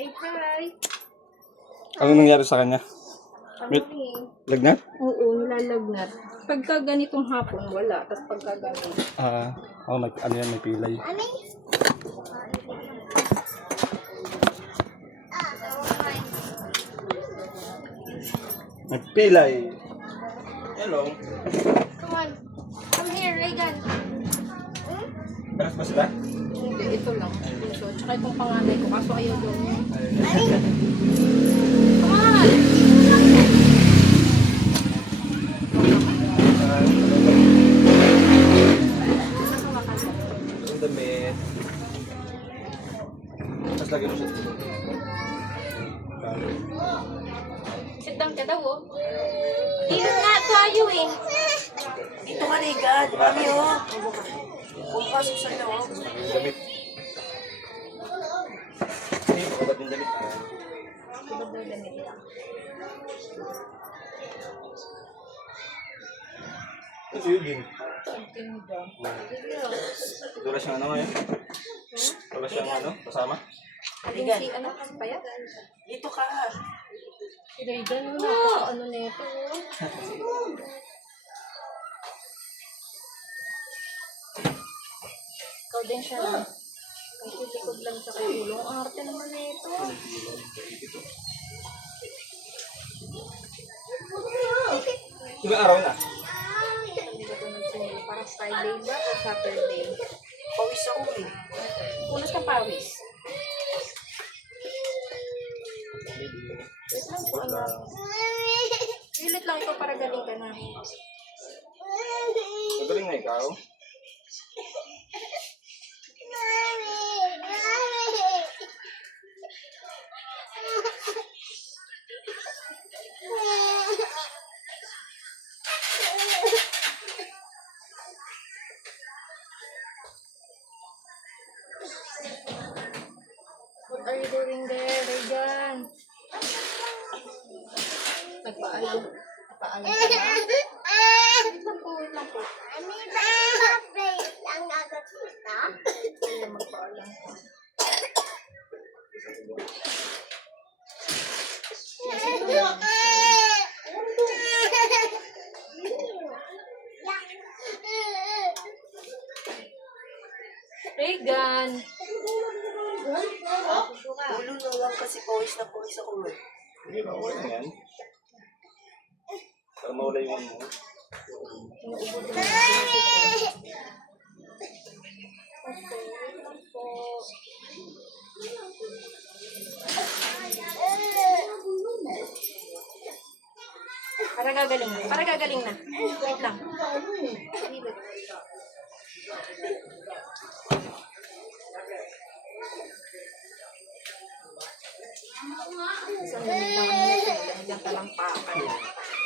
Say hi. Ano nangyari sa kanya? Ano eh? Lagnat? Oo, nilalagnat. Pagka ganitong hapon, wala. Tapos pagka ganito. Ah, oh, may, ano yan, may pilay. May pilay. Hello. Come on. Come here, Reagan. Beres ba sila? Hindi, ito lang. Ito. Tsaka itong panganay ko. Kaso ayaw daw niya. Come on. Din. Something daw. Wala siyang ano ngayon? Wala siyang ano? Kasama? Yung si, ano, si Payat? Dito ka. Si Reagan, oh. Ano na ito. Ikaw din siya lang. Ang titikod lang sa kay ulo. Ang arte naman na ito. Ilang araw na? Friday ba o Saturday? Pawis ako eh. Punas ka pawis. Wait lang po, anak. Pilit lang ito para galing ka na. Magaling na ikaw? Nagpaalam. Nagpaalam ka ba? Wait lang po, wait lang po. Kaya magpaalam ka. Regan! Ulo na lang kasi pawis na pawis ako eh. Hindi ba? Yan. Para mawala yung ano. Lang. Para gagaling na. Para gagaling na. Wait lang. Isang minute lang kami nito. Ganyan talampakan. Wait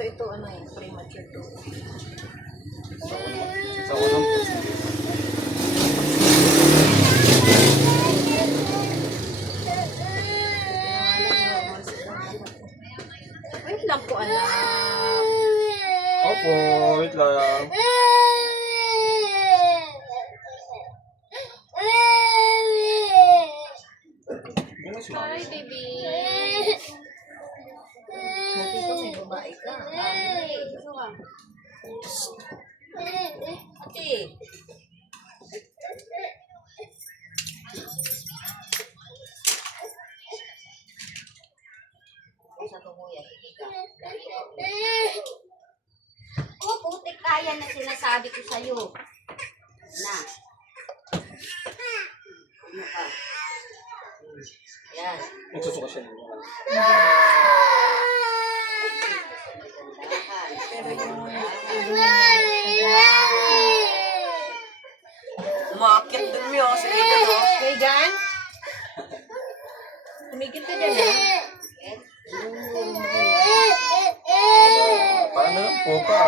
ito ano eh, premature to. Sa unang Wait lang po, anak. Opo, wait lang. Yan na si Mami. Hi, baby. Buti pa may babae ka. Gusto ka? Ate. Sa to kuya, hindi ka. Oh, putik kaya na sinasabi ko sa'yo. Na. Ano ka? Yan. Nagsusuka siya. Pero yung Umakit din mo yun. Sige ka no. Regan? Tumigil ka dyan, ha? Paano lang po pa?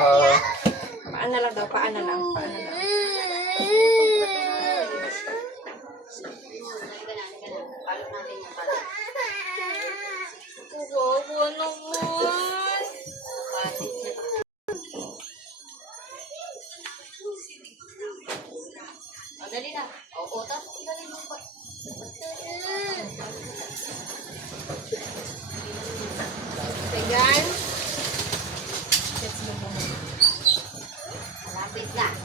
Paan na lang daw, paan na lang, paan na lang. Gawa naman. O, that.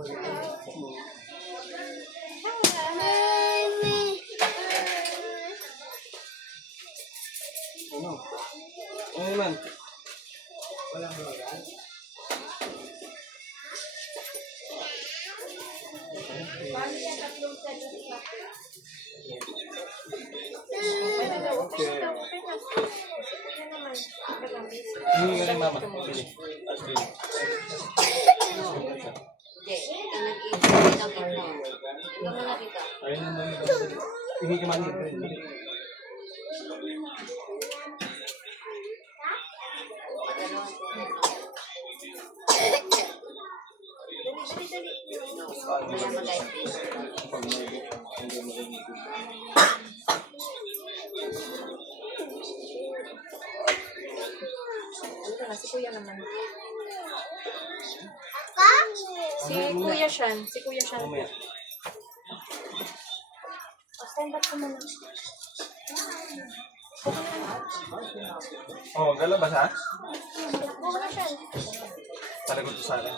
Rin ng Ito na, si Kuya naman. Si Kuya Shan. Si Kuya Shan. Stand up ka muna. Oh, galabas ha? Na, Shan. Talagot sa akin.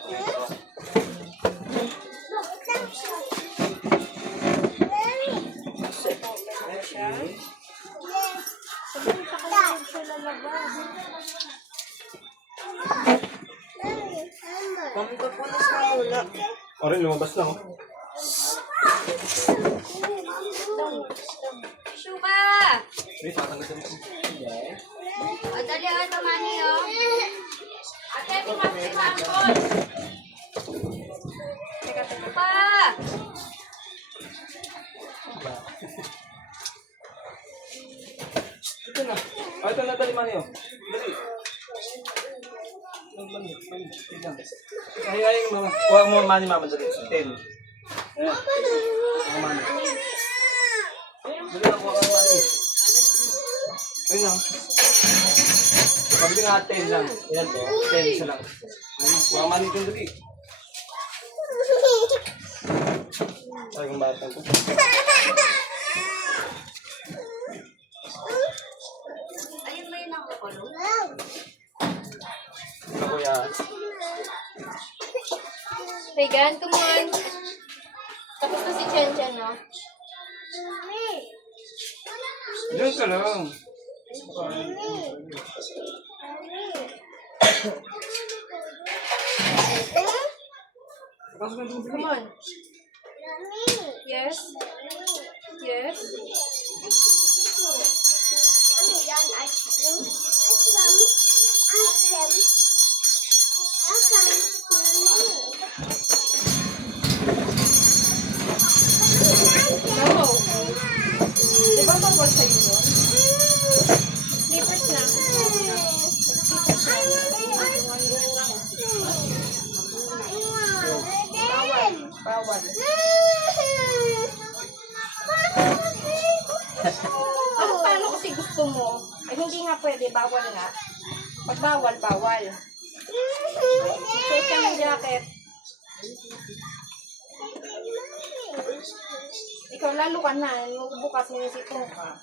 Mami po na sa wala. O rin, lumabas na oh. Shuka! Hindi, tatanggal mo. O, dali o, tumani o. Ate, tumami si Mangkot. Ah, ito na, dali mani oh. Dali. Ay, ay, mama. Kuha mo mani, mama, dali. Ten. Ayan. Kuha mani. Dali na, kuha ka mani. Ayun na. Pabili nga 10 lang. Ayan to. 10 isa lang. Ayun, kuha mani dun dali. Ay, kung bakit ko. Regan, come on. Tapos na si Chen Chen, no? Diyan ka lang. Ikaw lalo ka na. Bukas sinisipong ka.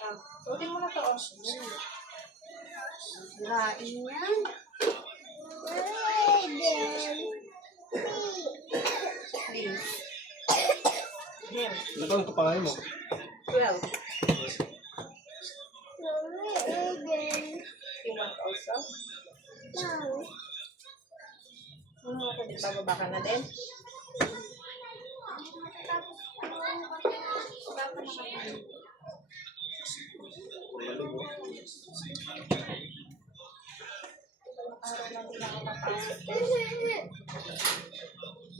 Ah, suotin mo na to. Lain yan. Please. Ito ang kapangalan mo. 12. You want also? Ano Bababa ka na din?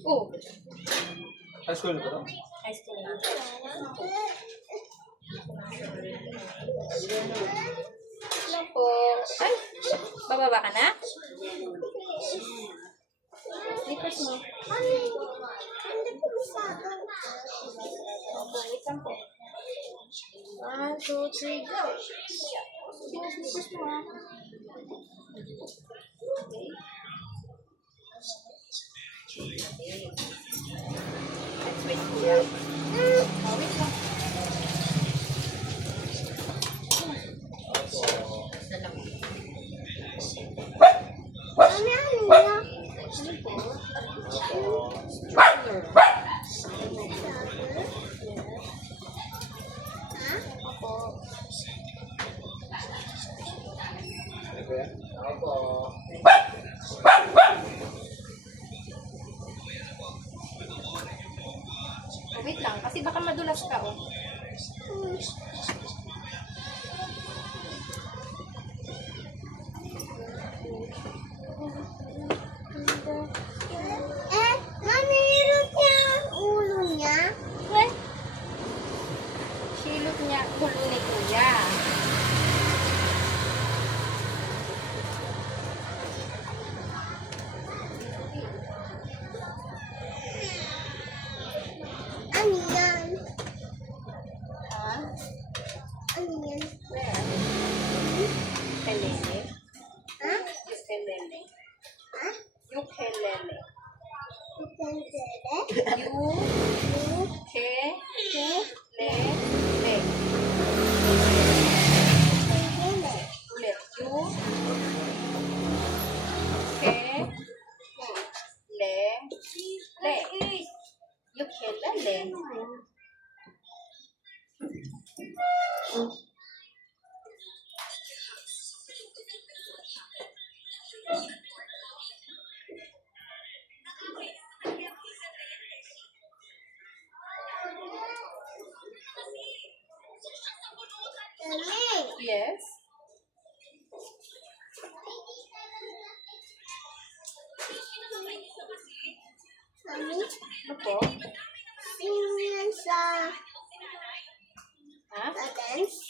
Oh, High school na ba high school na. Hello po. Ay, bababa ka na? Slippers mo. Wait lang po. One, two, three, go. Slippers mo ah. Okay. Let's wait kuya. Oh, wait lang. Salamat. Oh, wait lang, kasi baka madulas ka, oh. Eh, nanirot niya ang ulo niya. Eh, Silot niya, ulo ni kuya. Ano yan? Ha? Ano yan? Where? Helele. Ha? Ukelele. Ha? Ukelele. Ukulele? Ukelele. Ulit. U. Ke. Le. Le. Ukelele. Mami, Yes. mami, Ano po? sino yan sa Ha? Dance?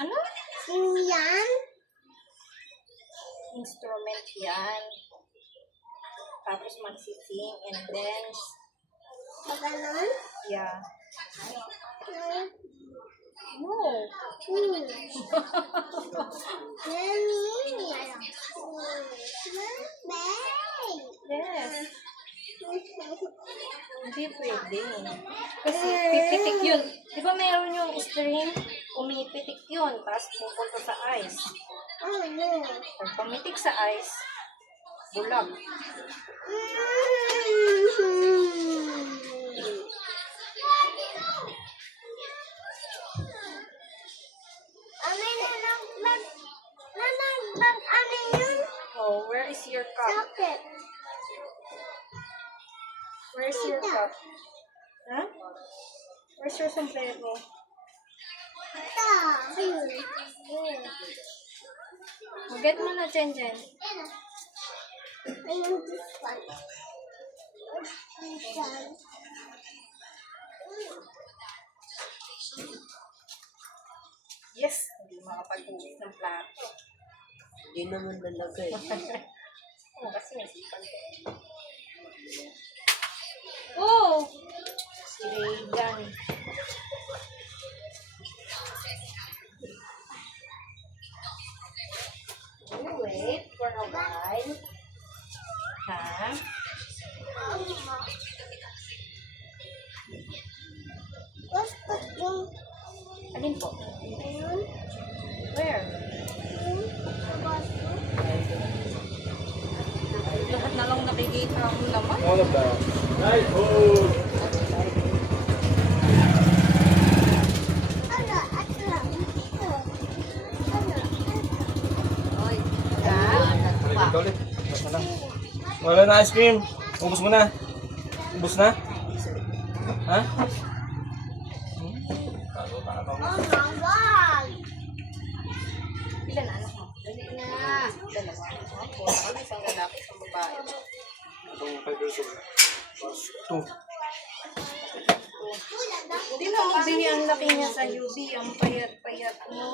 Ano? Yan? Instrument yan. Tapos magsising and dance. Sa ganon? Yeah. Hmm. No. Hmm. Yes. Hindi pwede. Kasi pipitik yun. Di ba meron yung string? Umipitik yun, tapos pupunta sa ice. Oh, no. Pag pumitik sa ice, bulag. Oh, where is your cup? Where's your cup? Huh? Where's your sombrero? Ayun. Oh, get mo na, Jen Jen. Ayun, this one. This one. Yes, hindi makapag-uwi ng plato. Hindi naman nalagay. Oo, kasi may sipag ko. Oh! Si Reagan. Ha? The yung Alin po? ayun? Where? Yung baso? Lahat na lang nakikita mo naman. All of that. Nice food! Ano? Ito lang. Ito. Ano? Oy, Ulit ka ulit. Ubus mo na. Wala na ice cream. Ubus mo na. Ubus na? Ha? Hmm? Ilan na anak mo? dali na. Dalawa. Kami isang lalaki, isang babae. Itong five years old. Two. Hindi na magbili ang laki niya sa UB. Ang payat-payat mo.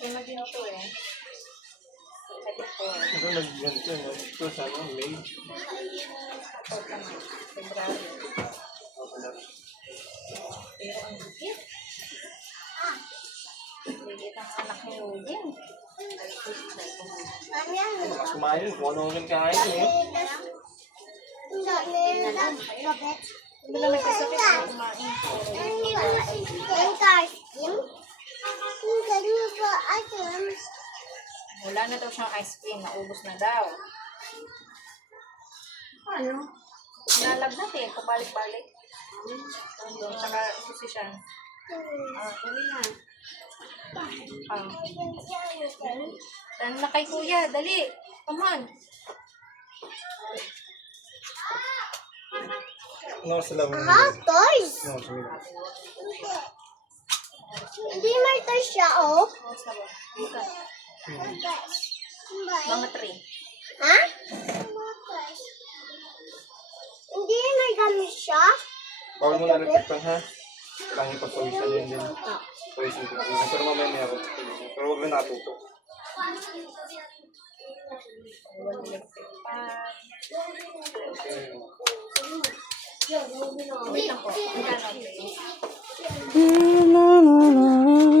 Kaya na din ito eh. Ito po. Ito nag-ganito. no? Ito sa ano, May. Ito naman. February. Pero ang higit. Higit ang anak ni Eugene. Ano yan? Mas kumain. Kung ano yung kain eh. Hindi, meron lang. Bakit? Hindi na nagkasakit na kumain. Hindi ko Yung card. Yung yung ganyan ba item? Wala na daw siyang ice cream. Naubos na daw. Ano? Nalagnat eh. Pabalik-balik. Doon, Tsaka position. Ah, dali na. Ah. Dan na kay kuya. Dali. Come on. No, sila mo. Ah, toys! No, sila. Hindi may toys siya, oh. Sabi. Dito. Hindi. Mga three. Ha? Hindi may gamit siya. Bawal mo na reflectan ha. Kailangan ipapawisan yun din. Pawisan ko. Pero mamaya may ako. Pero huwag na natuto. Okay. Wait lang po. La